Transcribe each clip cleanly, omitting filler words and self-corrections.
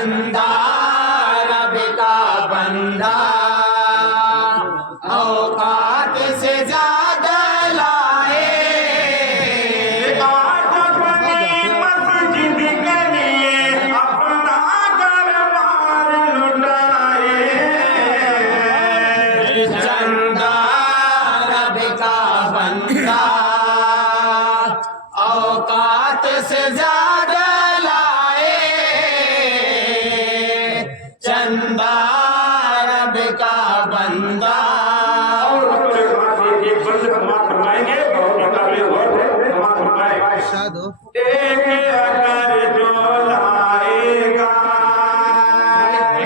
चंदा रब का बंदा औकात से ज्यादा लाए, आज अपनी मस्जिद के लिए अपना दरबार लुटाए। चंदा रब का बंदा औकात से ज्यादा लाए, चंदा रब का बंदा। और अपने पास एक बंद समाज फरमाएंगे, बहुत काबिल गौर है, समाज फरमाएगा। एक अगर जो लाएगा,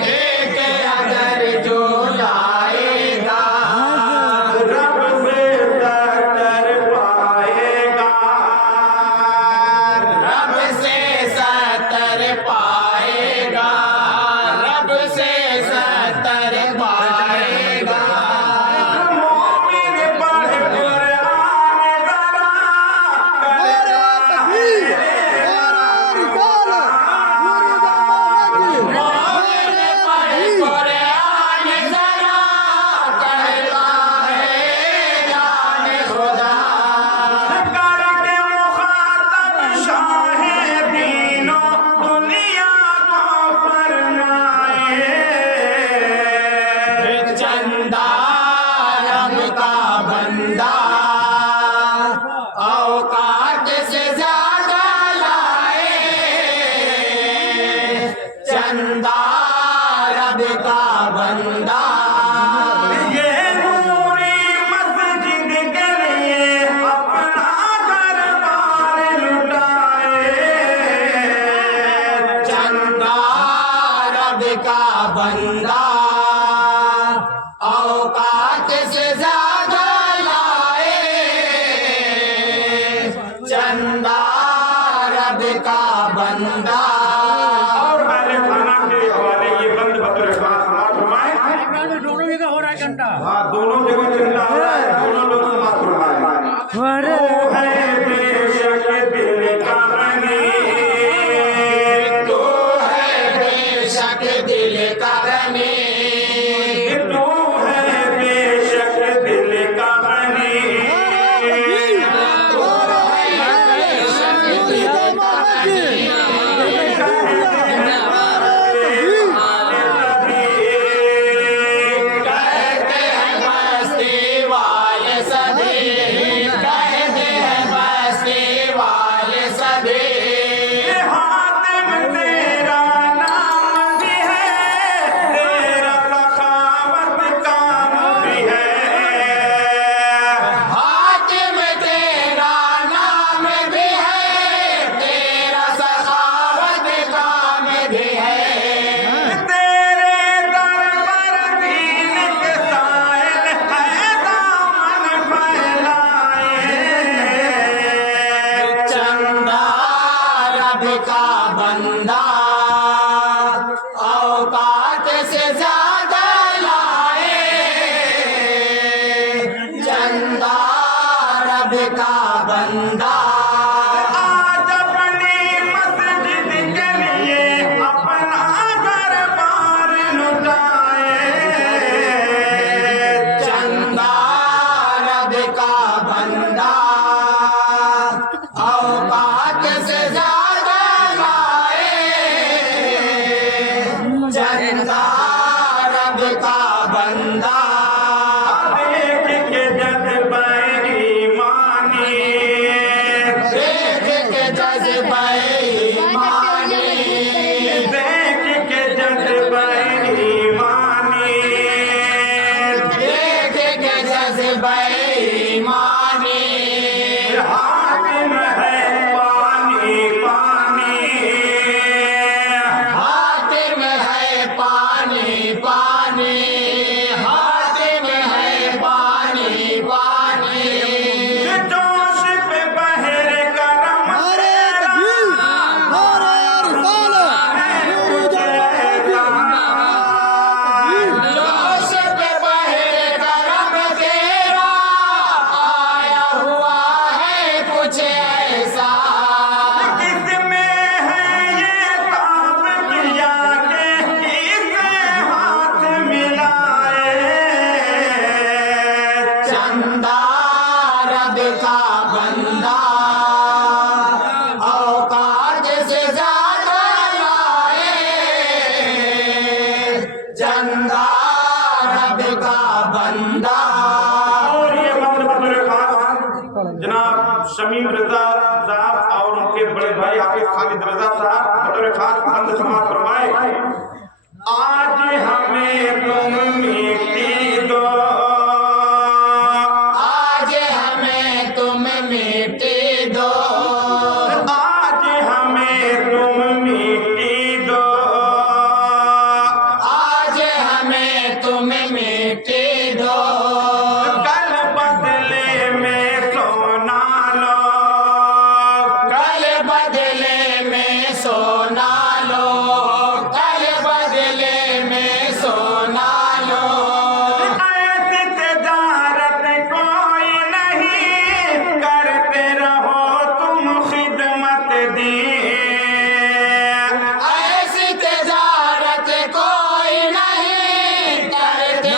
एक अगर जो लाएगा, रब से सतर पाएगा। रब से सतर पाएगा, रब से सतर पाएगा। मोमिन पढ़ कुरान ज़रा मोमिन पढ़ कुरान ज़रा कहता है ऐलान खुदा। करके मुखातब शाहे दीनो दुनिया को फरमाए। चंदा रब का बंदा औकात से ज्यादा लाए, चंदा रब का बंदा। ये नूरी मस्जिद के लिए अपना दरबार लुटाए। चंदा रब का बंदा औकात से ज्यादा लाए, चंदा रब का बंदा। और पहले खाना के हवाले ये बंद बतौर खास समाज फरमाए। दोनों जगह हो रहा है घंटा। हाँ, दोनों जगह चलना हो रहा है, दोनों लोग समाज फरमाए। अरे वो है बेशक दिल का गनी, तू है बेशक दिल का गनी, तू है बेशक दिल का गनी। तू है बेशक दिल का गनी। कहते हैं बस्ती वाले सभी, कहते हैं बस्ती वाले सभी। हातिम तेरा नाम भी है, तेरा सखावत काम भी है। हातिम तेरा नाम भी है, तेरा सखावत काम भी है। तेरे दर पर दीन के साइल है, दामन फैलाए। चंदा रब का बंदा औकात से ज्यादा लाए, चंदा रब का बंदा। आज अपनी मस्जिद के लिए अपना दरबार लुटाए। चंदा रब का बंदा औकात से ज्यादा लाए, चंदा रब का बंदा। देख के जज्बा ईमानी, देख के जज्बा ईमानी, देख के जज्बा ईमानी। देख के जज्बा ईमानी। हातिम है पानी पानी, हातिम है पानी पानी, हातिम चंदा रब का बंदा। और ये बंद बतौर खास जनाब शमीम रजा साहब और उनके बड़े भाई हाफिज खालिद रजा साहब बतौर खास बंद समाप्त फरमाए। आज हमें तुम मिट्टी दो, आज हमें तुम मिट्टी दो, आज हमें तुम मिट्टी दो, आज हमें तुम मिट्टी दो, कल बदले में सोना लो, कल बदले में सोना लो, कल बदले में सोना लो। ऐसी तजारत कोई नहीं, करते रहो तुम खिदमत दी, ऐसी तजारत कोई नहीं करते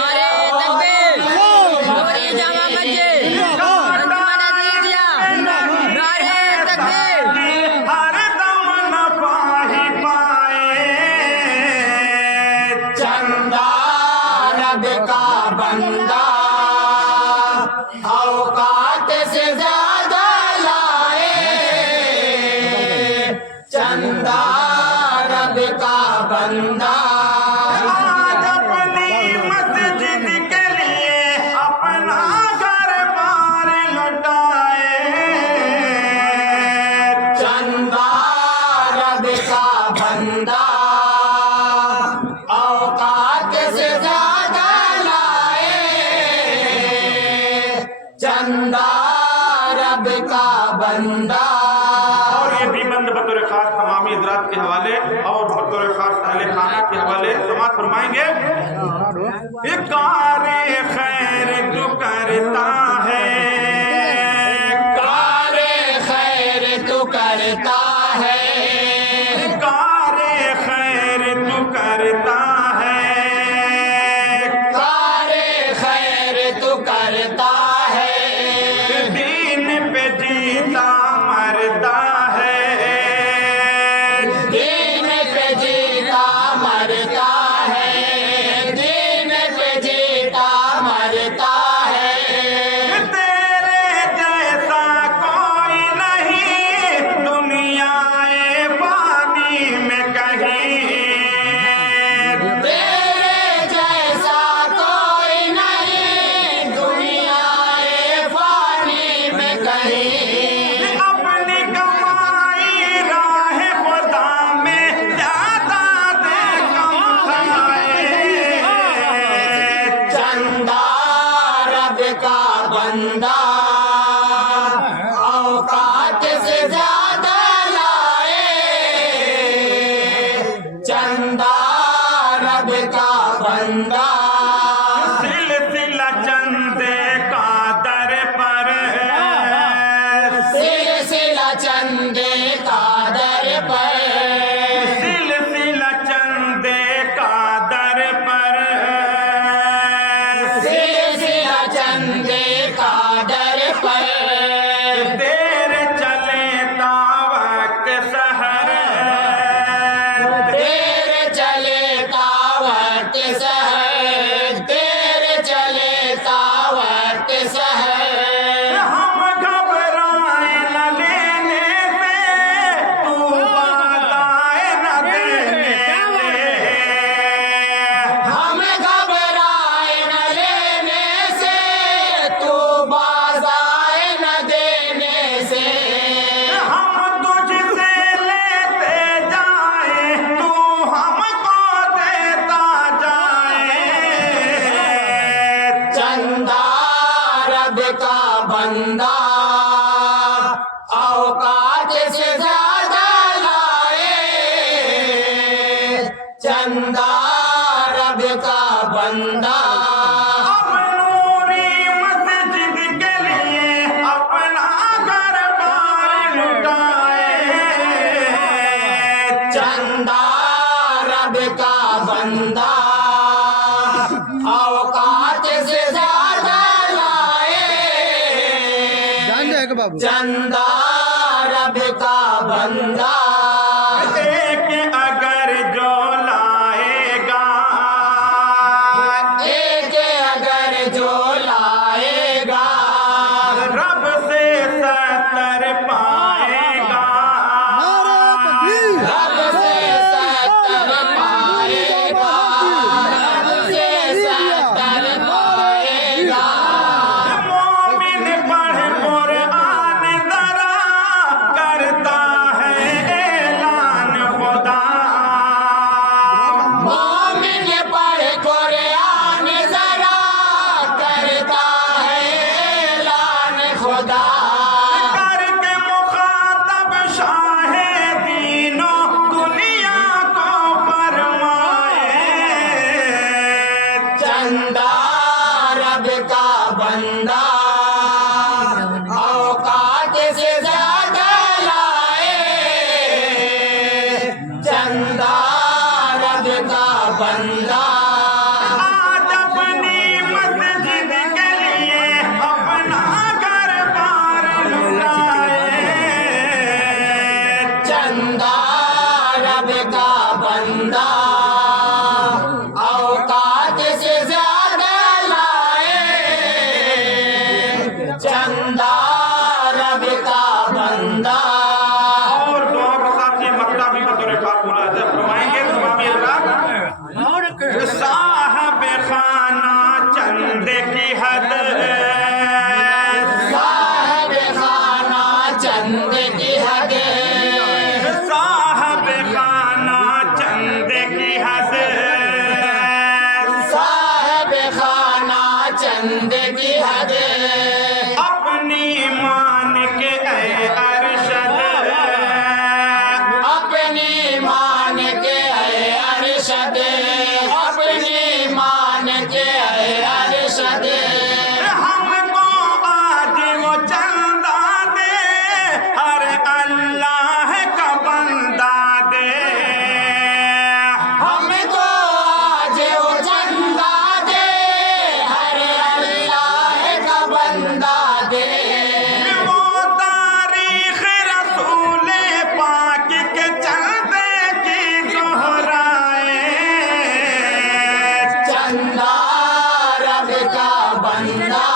हर दम नफा ही पाए। चंदा रब का बंदा, औकात से ज्यादा लाए। चंदा रब का बंदा, आज अपनी मस्जिद के लिए अपना घर बार लुटाए। चंदा रब का बंदा, औकात से ज्यादा लाए। चंदा रब का बंदा। और ये भी बंद बतौर खास तमामी हजरात के हवाले और बतौर खास अहले खाना के हवाले समाप्त फरमाएंगे। कारे खैर तू करता है, कारे खैर तू करता है, कारे खैर तू करता है, कारे खैर तू करता है। दीन पे जीता मरता है, दीन पे जीता मरता है, दीन पे जीता मरता है। तेरे जैसा कोई नहीं दुनियाए पानी में कहीं, तेरे जैसा कोई नहीं दुनियाए फानी में कहीं। अपनी कमाई राह खुदा में ज्यादा दे कम खाए। चंदा रब का बंदा, औकात से ज्यादा लाए। चंदा रब का बंदा, सिलसिला चंदे का दर पर, सिलसिला चंदे का दर पर, सिलसिला चंदे का दर पर, सिलसिला चंदे का दर पर। देर चले ता वक्त सहर, देर चले तावत सहर, देर चले तावत सहर। हम घबराए न लेने से, तू बाधाए न देने से, हम घबराए न लेने से, तू बाजाए न देने से। हम तुझसे लेते जाए, तू हमको देता जाए। चंदा रब का बंदा, औकात से ज्यादा लाए। चंदा रब का बंदा, अब नूरी मस्जिद के लिए अपना घर बार लुटाए। चंदा रब का बंदा, औकात से ज्यादा लाए। चंदा रब का बंदा, एक अगर जो लाएगा बंदा आज अपनी मस्जिद के लिए अपना घर बार लुटाए। चंदा रब का बंदा औकात से ज्यादा लाए। चंदा रब का बंदा और दुआ के साथ ये मकता भी बतौर खास बोला जब फरमाएंगे तो मामी अल्लाह साहब खाना चंद की हद साहब खाना चंद की हद साहब खाना चंद की हद साहब खाना चंद की हद अपनी मान के ऐ अरशद अपनी मान के है अरशद अपनी मान के है अरशद हमको आज वो चंदा दे हर अल्लाह का बंदा दे। हमको आज वो चंदा दे हर अल्लाह का बंदा दे। वो तारीख रसूल पाक के चंदे की दोहराए। चंदा रब का बंदा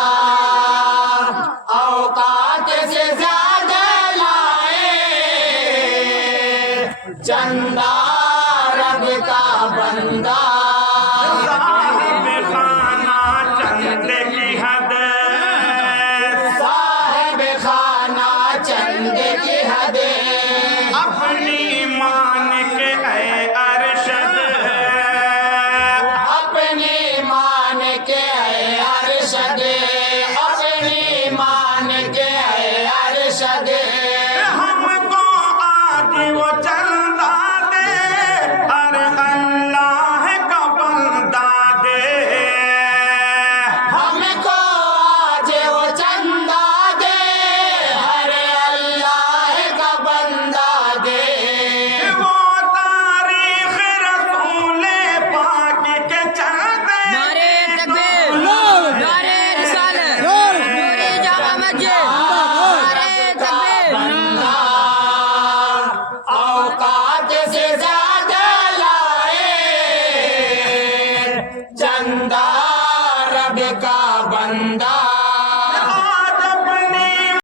औकात से ज्यादा लाए। चंदा रब का बंदा